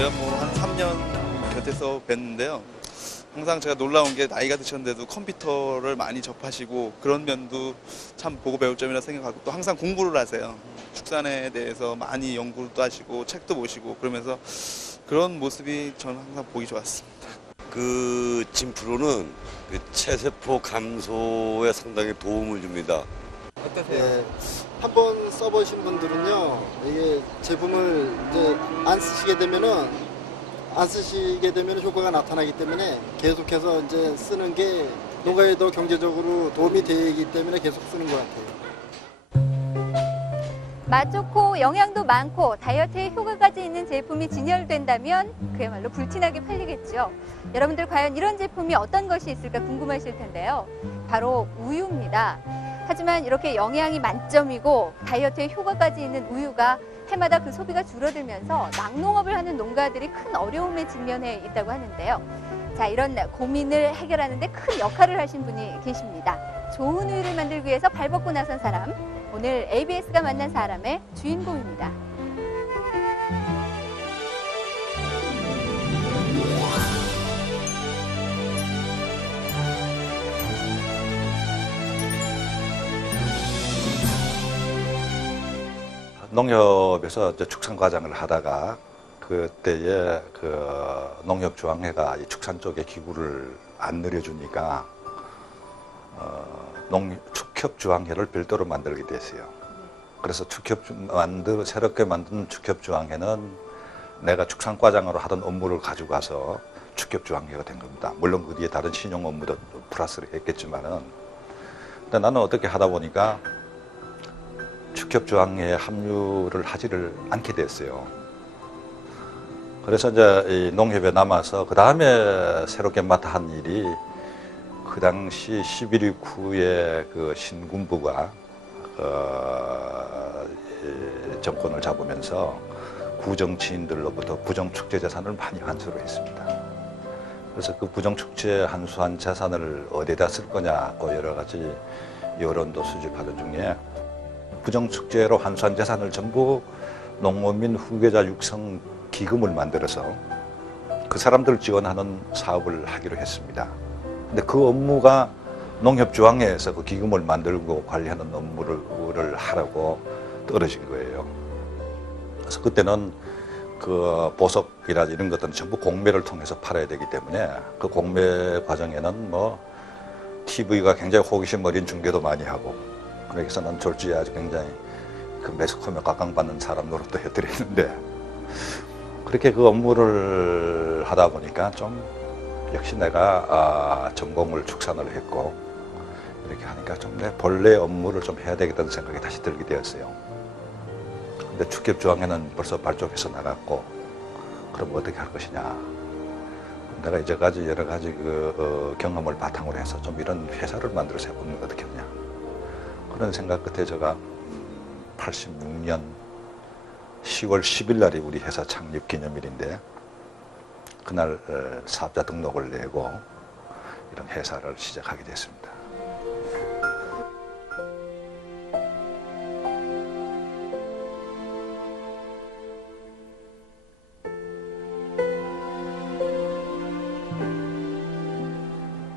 제가 뭐 한 3년 곁에서 뵀는데요. 항상 제가 놀라운 게 나이가 드셨는데도 컴퓨터를 많이 접하시고 그런 면도 참 보고 배울 점이라 생각하고 또 항상 공부를 하세요. 축산에 대해서 많이 연구도 하시고 책도 보시고 그러면서 그런 모습이 저는 항상 보기 좋았습니다. 그 진프로는 그 체세포 감소에 상당히 도움을 줍니다. 예, 한번 써보신 분들은요, 이게 제품을 이제 안 쓰시게 되면은 효과가 나타나기 때문에 계속해서 이제 쓰는 게 농가에도 경제적으로 도움이 되기 때문에 계속 쓰는 것 같아요. 맛 좋고 영양도 많고 다이어트에 효과까지 있는 제품이 진열된다면 그야말로 불티나게 팔리겠죠. 여러분들 과연 이런 제품이 어떤 것이 있을까 궁금하실 텐데요. 바로 우유입니다. 하지만 이렇게 영양이 만점이고 다이어트에 효과까지 있는 우유가 해마다 그 소비가 줄어들면서 낙농업을 하는 농가들이 큰 어려움에 직면해 있다고 하는데요. 자, 이런 고민을 해결하는 데 큰 역할을 하신 분이 계십니다. 좋은 우유를 만들기 위해서 발벗고 나선 사람, 오늘 ABS가 만난 사람의 주인공입니다. 농협에서 이제 축산과장을 하다가 그때에 그 농협중앙회가 이 축산 쪽에 기구를 안 늘려주니까 축협중앙회를 별도로 만들게 됐어요. 그래서 새롭게 만든 축협중앙회는 내가 축산과장으로 하던 업무를 가지고 가서 축협중앙회가 된 겁니다. 물론 그 뒤에 다른 신용 업무도 플러스를 했겠지만은, 근데 나는 어떻게 하다 보니까 축협중앙회에 합류를 하지를 않게 됐어요. 그래서 이제 이 농협에 남아서 그 다음에 새롭게 맡아 한 일이 그 당시 11.29의 그 신군부가 정권을 잡으면서 구정치인들로부터 부정축제 재산을 많이 환수를 했습니다. 그래서 그 부정축제 환수한 재산을 어디다 쓸 거냐고 여러 가지 여론도 수집하던 중에 부정축제로 환수한 재산을 전부 농어민 후계자 육성 기금을 만들어서 그 사람들을 지원하는 사업을 하기로 했습니다. 근데 그 업무가 농협중앙회에서 그 기금을 만들고 관리하는 업무를 하라고 떨어진 거예요. 그래서 그때는 그 보석이라든지 이런 것들은 전부 공매를 통해서 팔아야 되기 때문에 그 공매 과정에는 뭐 TV가 굉장히 호기심 어린 중계도 많이 하고, 그래서 난 졸지에 아주 굉장히 그 매스컴에 각광받는 사람 노릇도 해드렸는데, 그렇게 그 업무를 하다 보니까 좀 역시 내가 전공을 축산을 했고 이렇게 하니까 좀 내 본래 업무를 좀 해야 되겠다는 생각이 다시 들게 되었어요. 근데 축협중앙회는 벌써 발족해서 나갔고, 그럼 어떻게 할 것이냐. 내가 이제까지 여러 가지 경험을 바탕으로 해서 좀 이런 회사를 만들어서 해보면 어떻게 하냐. 그런 생각 끝에 제가 86년 10월 10일 날이 우리 회사 창립 기념일인데, 그날 사업자 등록을 내고 이런 회사를 시작하게 됐습니다.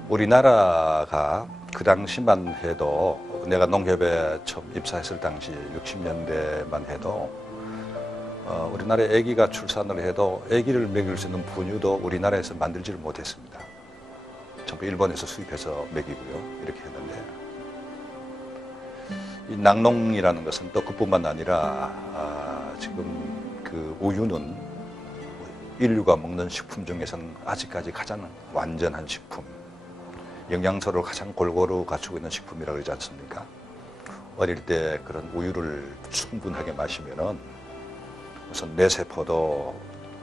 우리나라가 그 당시만 해도, 내가 농협에 처음 입사했을 당시 60년대만 해도 우리나라에 아기가 출산을 해도 아기를 먹일 수 있는 분유도 우리나라에서 만들지를 못했습니다. 전부 일본에서 수입해서 먹이고요. 이렇게 했는데, 이 낙농이라는 것은 또 그뿐만 아니라 지금 그 우유는 인류가 먹는 식품 중에서는 아직까지 가장 완전한 식품, 영양소를 가장 골고루 갖추고 있는 식품이라고 그러지 않습니까? 어릴 때 그런 우유를 충분하게 마시면은 우선 뇌세포도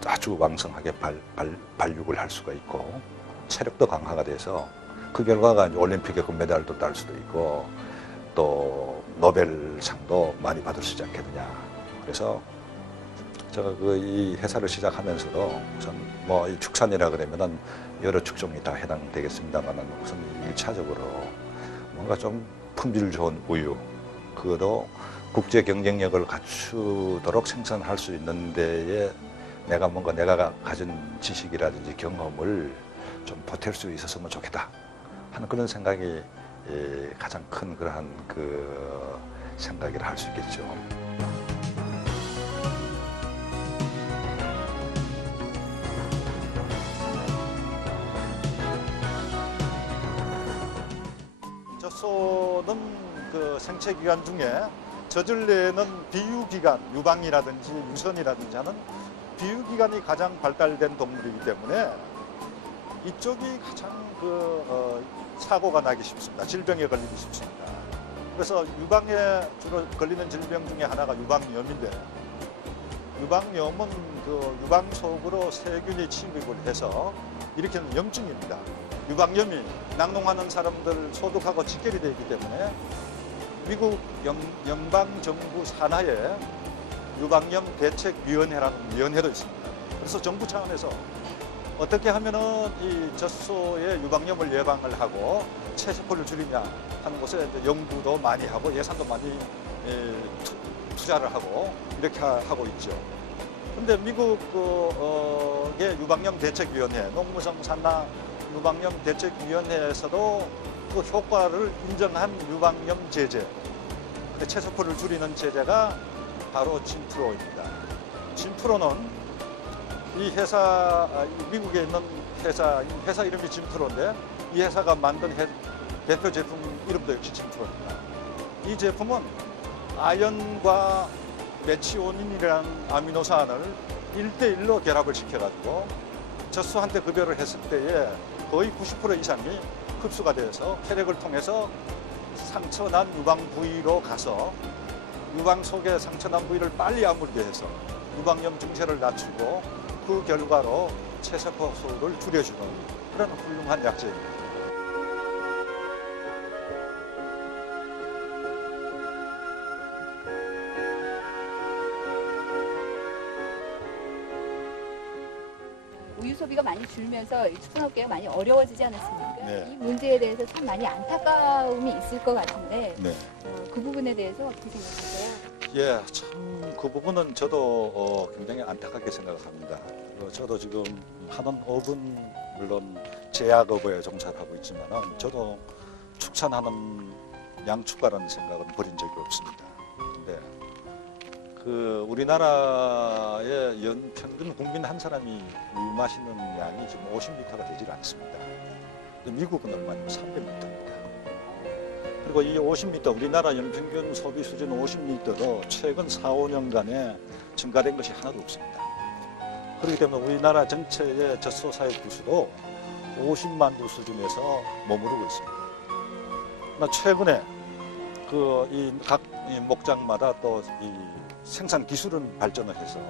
아주 왕성하게 발육을 할 수가 있고, 체력도 강화가 돼서 그 결과가 이제 올림픽에 금메달도 딸 수도 있고 또 노벨상도 많이 받을 수 있지 않겠느냐. 그래서 제가 이 회사를 시작하면서도 우선 뭐 이 축산이라 그러면은 여러 축종이 다 해당되겠습니다만은 우선 1차적으로 뭔가 좀 품질 좋은 우유, 그것도 국제 경쟁력을 갖추도록 생산할 수 있는 데에 내가 가진 지식이라든지 경험을 좀 보탤 수 있었으면 좋겠다 하는 그런 생각이 가장 큰 그러한 그 생각이라 할 수 있겠죠. 젖소는 그 생체 기관 중에 젖을 내는 비유기관, 유방이라든지 유선이라든지 하는 비유기관이 가장 발달된 동물이기 때문에 이쪽이 가장 사고가 나기 쉽습니다. 질병에 걸리기 쉽습니다. 그래서 유방에 주로 걸리는 질병 중에 하나가 유방염인데, 유방염은 그 유방 속으로 세균이 침입을 해서 일으키는 염증입니다. 유방염이 낙농하는 사람들 소득하고 직결이 되어 있기 때문에 미국 연방정부 산하에 유방염 대책위원회라는 위원회도 있습니다. 그래서 정부 차원에서 어떻게 하면은 이 젖소의 유방염을 예방을 하고 체세포를 줄이냐 하는 곳에 이제 연구도 많이 하고 예산도 많이 투자를 하고 이렇게 하고 있죠. 근데 미국의 유방염 대책위원회, 농무성 산하 유방염 대책위원회에서도 그 효과를 인정한 유방염 제재, 체세포를 줄이는 제재가 바로 진프로입니다. 진프로는 이 회사, 미국에 있는 회사 이름이 진프로인데 이 회사가 만든 대표 제품 이름도 역시 진프로입니다. 이 제품은 아연과 메치오닌이라는 아미노산을 1대1로 결합을 시켜가지고 젖소한테 급여를 했을 때에 거의 90% 이상이 흡수가 돼서 혈액을 통해서 상처난 유방 부위로 가서 유방 속에 상처난 부위를 빨리 아물게 해서 유방염 증세를 낮추고 그 결과로 체세포 수를 줄여주는 그런 훌륭한 약제입니다. 우유 소비가 많이 줄면서 축산업계가 많이 어려워지지 않았습니까? 네. 이 문제에 대해서 참 많이 안타까움이 있을 것 같은데 네. 그 부분에 대해서 어떻게 생각하세요? 예, 참 그 부분은 저도 굉장히 안타깝게 생각합니다. 저도 지금 하는 업은 물론 제약업에 종사를 하고 있지만은 저도 축산하는 양축가라는 생각은 버린 적이 없습니다. 근데 그 우리나라의 연평균 국민 한 사람이 우유 마시는 양이 지금 50리터가 되질 않습니다. 미국은 얼마냐면 300리터입니다. 그리고 이 50리터, 우리나라 연평균 소비 수준 50리터도 최근 4, 5년간에 증가된 것이 하나도 없습니다. 그렇기 때문에 우리나라 전체의 젖소 사육 부수도 50만 두 수준에서 머무르고 있습니다. 그러나 최근에 각 목장마다 또 이 생산 기술은 발전을 해서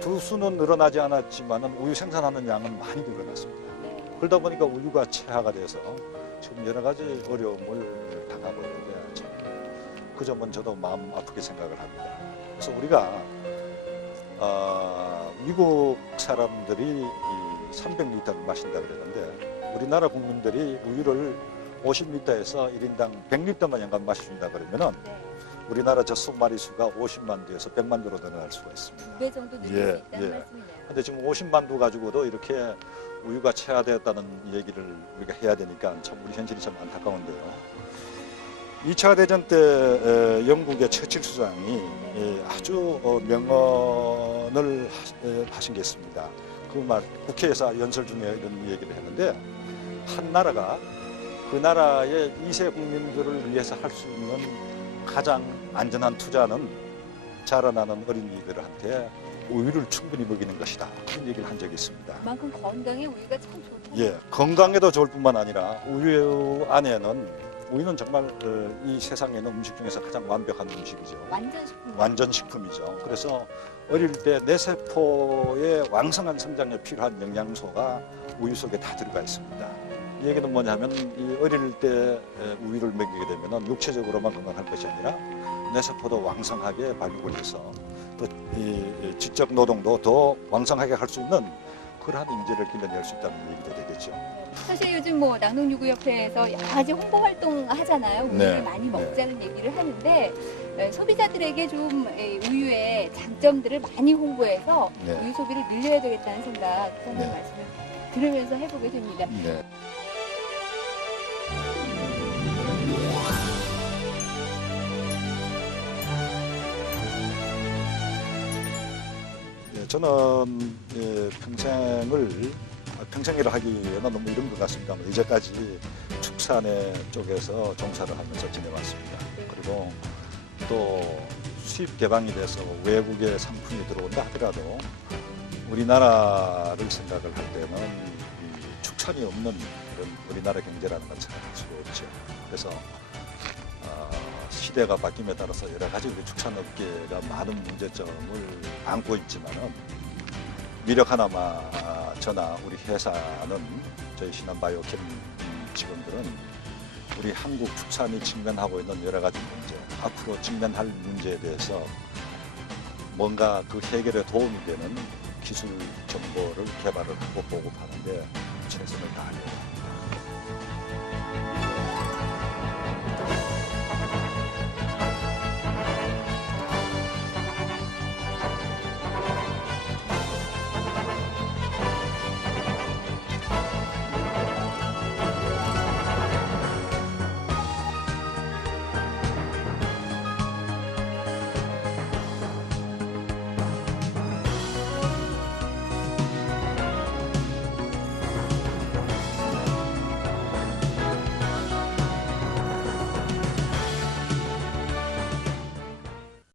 두수는 늘어나지 않았지만은 우유 생산하는 양은 많이 늘어났습니다. 그러다 보니까 우유가 최하가 돼서 지금 여러 가지 어려움을 당하고 있는데 참 그 점은 저도 마음 아프게 생각을 합니다. 그래서 우리가 미국 사람들이 300리터를 마신다 그러는데 우리나라 국민들이 우유를 50리터에서 1인당 100리터만 연간 마신다 그러면은 우리나라 젖소 마리수가 50만 두에서 100만 두로 늘어날 수가 있습니다. 2배 정도 늘릴 수 있다는 말씀이네요. 근데 지금 50만 두 가지고도 이렇게 우유가 체화되었다는 얘기를 우리가 해야 되니까 참 우리 현실이 참 안타까운데요. 2차 대전 때 영국의 처칠 수장이 아주 명언을 하신 게 있습니다. 그 말 국회에서 연설 중에 이런 얘기를 했는데 한 나라가 그 나라의 2세 국민들을 위해서 할 수 있는 가장 안전한 투자는 자라나는 어린이들한테 우유를 충분히 먹이는 것이다. 그런 얘기를 한 적이 있습니다. 그만큼 건강에 우유가 참 좋다. 예, 건강에도 좋을 뿐만 아니라 우유는 정말 이 세상에 있는 음식 중에서 가장 완벽한 음식이죠. 완전 식품이죠. 그래서 어릴 때 뇌세포의 왕성한 성장에 필요한 영양소가 우유 속에 다 들어가 있습니다. 이 얘기는 뭐냐면 이 어릴 때 우유를 먹이게 되면 육체적으로만 건강할 것이 아니라 뇌세포도 왕성하게 발육을 해서 또 이 지적 노동도 더 왕성하게 할 수 있는 그러한 인재를 길러낼 수 있다는 얘기도 되겠죠. 사실 요즘 뭐 낙농유구협회에서 여러 가지 홍보 활동 하잖아요. 우유를 네, 많이 먹자는 얘기를 하는데 소비자들에게 좀 우유의 장점들을 많이 홍보해서 네. 우유 소비를 늘려야 되겠다는 생각 선생님 네. 말씀을 들으면서 해보게 됩니다. 네. 예, 저는 평생이라 하기에는 너무 이른 것 같습니다만 이제까지 축산의 쪽에서 종사를 하면서 지내왔습니다. 그리고 또 수입 개방이 돼서 외국의 상품이 들어온다 하더라도 우리나라를 생각을 할 때는 이 축산이 없는 그런 우리나라 경제라는 걸 생각할 수가 없죠. 그래서 시대가 바뀜에 따라서 여러 가지 우리 축산업계가 많은 문제점을 안고 있지만은 미력 하나마저나 우리 회사는 저희 신한바이오캠 직원들은 우리 한국 축산이 직면하고 있는 여러 가지 문제, 앞으로 직면할 문제에 대해서 뭔가 그 해결에 도움이 되는 기술 정보를 개발을 하고 보급하는데 최선을 다하려고 합니다.